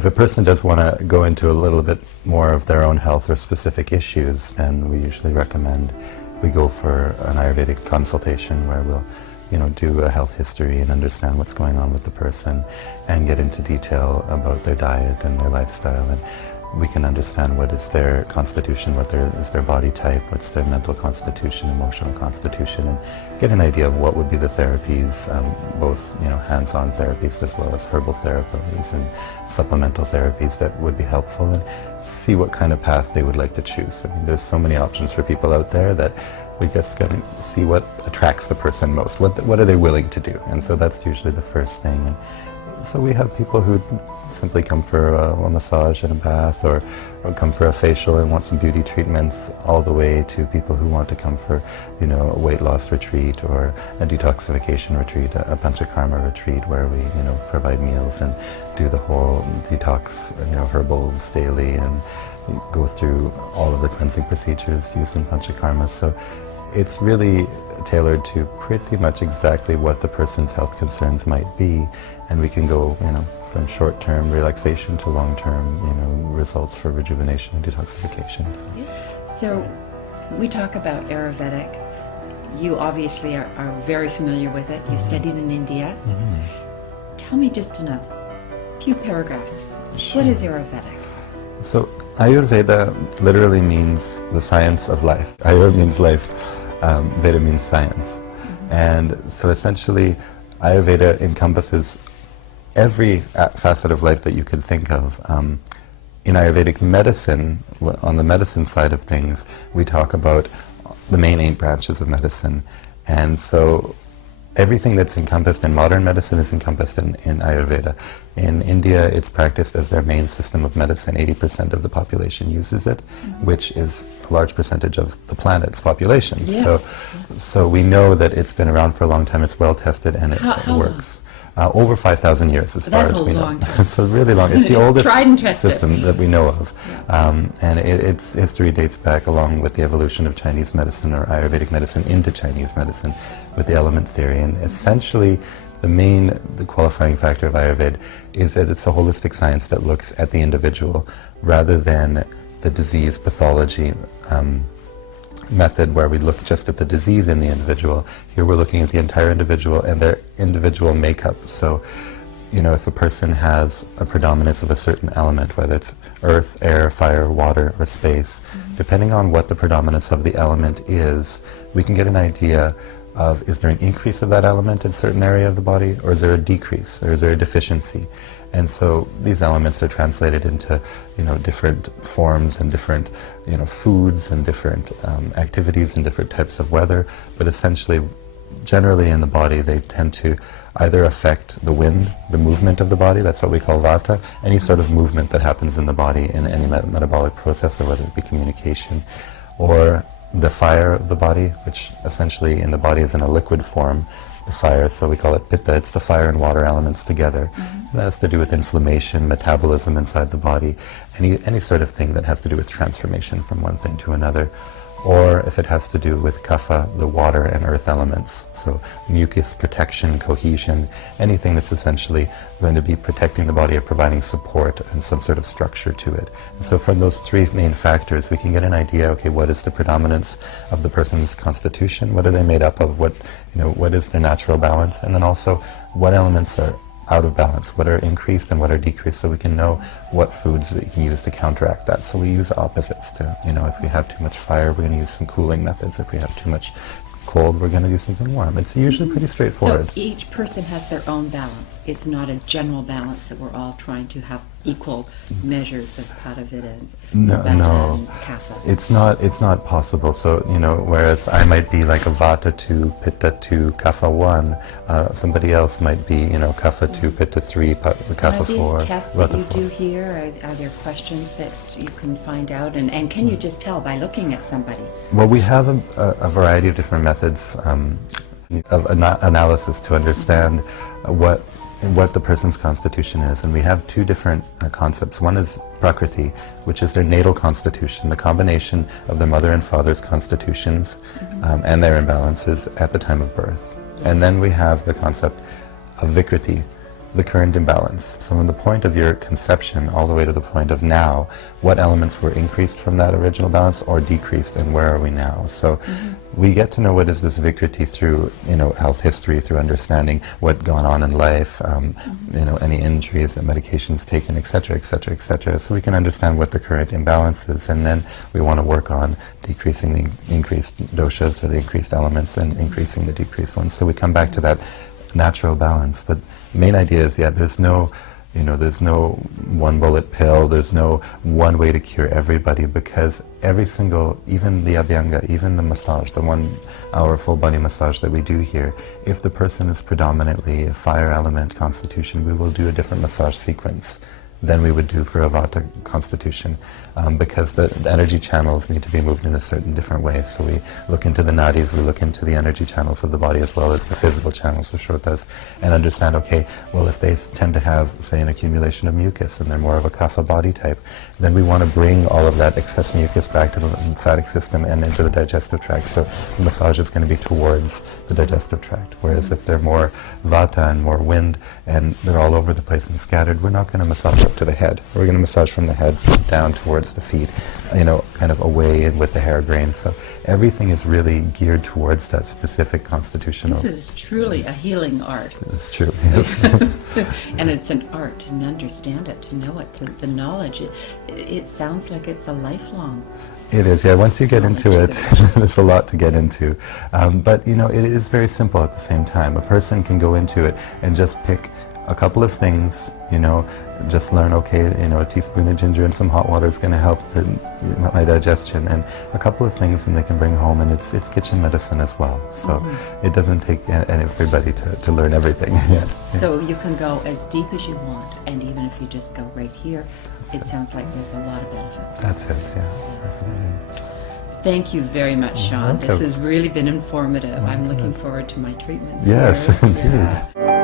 If a person does want to go into a little bit more of their own health or specific issues, then we usually recommend we go for an Ayurvedic consultation where we'll do a health history and understand what's going on with the person and get into detail about their diet and their lifestyle, and we can understand what is their constitution, what is their body type, what's their mental constitution, emotional constitution, and get an idea of what would be the therapies, both hands-on therapies as well as herbal therapies and supplemental therapies that would be helpful, and see what kind of path they would like to choose. I mean, there's so many options for people out there that we just got to see what attracts the person most. What are they willing to do? And so that's usually the first thing. And so we have people who simply come for a massage and a bath, or come for a facial and want some beauty treatments, all the way to people who want to come for a weight loss retreat or a detoxification retreat, a panchakarma retreat, where we provide meals and do the whole detox herbals daily and go through all of the cleansing procedures used in panchakarma. So it's really tailored to pretty much exactly what the person's health concerns might be, and we can go from short-term relaxation to long-term results for rejuvenation and detoxification. So we talk about Ayurvedic. You obviously are very familiar with it. You've studied in India. Tell me just in a few paragraphs, what is Ayurvedic? So Ayurveda literally means the science of life. Ayur means life, Veda means science. And so essentially Ayurveda encompasses every facet of life that you could think of. In Ayurvedic medicine, on the medicine side of things, we talk about the main 8 branches of medicine. And so everything that's encompassed in modern medicine is encompassed in Ayurveda. In India, it's practiced as their main system of medicine. 80% of the population uses it, which is a large percentage of the planet's population. Yes. So we know that it's been around for a long time, it's well tested, and it works. Over 5,000 years, as far as we know. It's a really long. It's the oldest system that we know of, and its history dates back along with the evolution of Chinese medicine or Ayurvedic medicine into Chinese medicine, with the element theory. And essentially, the qualifying factor of Ayurveda is that it's a holistic science that looks at the individual rather than the disease pathology method where we look just at the disease in the individual. Here we're looking at the entire individual and their individual makeup. So, if a person has a predominance of a certain element, whether it's earth, air, fire, water, or space, depending on what the predominance of the element is, we can get an idea of, is there an increase of that element in a certain area of the body, or is there a decrease, or is there a deficiency? And so these elements are translated into different forms and different foods and different activities and different types of weather, but essentially generally in the body they tend to either affect the wind, the movement of the body, that's what we call vata, any sort of movement that happens in the body in any metabolic process, or whether it be communication, or the fire of the body, which essentially in the body is in a liquid form, the fire, so we call it pitta. It's the fire and water elements together. And that has to do with inflammation, metabolism inside the body, any sort of thing that has to do with transformation from one thing to another. Or if it has to do with kapha, the water and earth elements, so mucus, protection, cohesion, anything that's essentially going to be protecting the body or providing support and some sort of structure to it. And so from those 3 main factors we can get an idea, okay, what is the predominance of the person's constitution, what are they made up of, what is their natural balance, and then also what elements are out of balance, what are increased and what are decreased, so we can know what foods we can use to counteract that. So we use opposites to, if we have too much fire, we're going to use some cooling methods. If we have too much cold, we're going to do something warm. It's usually pretty straightforward. So each person has their own balance. It's not a general balance that we're all trying to have equal measures of Vata and no. and Kapha. It's not possible. So, whereas I might be like a Vata 2, Pitta 2, Kapha 1, somebody else might be, Kapha 2, Pitta 3, Kapha 4. Are these tests that you do here, are there questions that you can find out? And can you just tell by looking at somebody? Well, we have a variety of different methods of analysis to understand what the person's constitution is, and we have 2 different concepts. One is Prakriti, which is their natal constitution, the combination of their mother and father's constitutions and their imbalances at the time of birth. And then we have the concept of Vikriti, the current imbalance. So from the point of your conception all the way to the point of now, what elements were increased from that original balance or decreased, and where are we now? So we get to know what is this Vikriti through, health history, through understanding what gone on in life, any injuries and medications taken, etc., etc., etc. So we can understand what the current imbalance is, and then we want to work on decreasing the increased doshas or the increased elements and increasing the decreased ones. So we come back to that natural balance. But the main idea is, there's no one bullet pill, there's no one way to cure everybody, because every single, even the abhyanga, even the massage, the 1 hour full body massage that we do here, if the person is predominantly a fire element constitution, we will do a different massage sequence than we would do for a vata constitution, because the energy channels need to be moved in a certain different way. So we look into the nadis, we look into the energy channels of the body as well as the physical channels, the shrotas, and understand, okay, well, if they tend to have, say, an accumulation of mucus and they're more of a kapha body type, then we want to bring all of that excess mucus back to the lymphatic system and into the digestive tract. So the massage is going to be towards the digestive tract. Whereas if they're more vata and more wind and they're all over the place and scattered, we're not going to massage up to the head. We're going to massage from the head down towards the feet, kind of away and with the hair grain. So everything is really geared towards that specific constitutional. This is truly a healing art. It's true. And it's an art to understand it, to know it, the knowledge. It sounds like it's a lifelong. It is, yeah. Once you get into it, there's a lot to get into. But, it is very simple at the same time. A person can go into it and just pick a couple of things, just learn, okay, a teaspoon of ginger and some hot water is going to help my digestion, and a couple of things, and they can bring home, and it's kitchen medicine as well. So it doesn't take everybody to learn everything. So you can go as deep as you want, and even if you just go right here, it sounds like there's a lot of benefits. That's it, definitely. Thank you very much, Shaughn. This has really been informative. I'm looking forward to my treatments. Yes, here. indeed.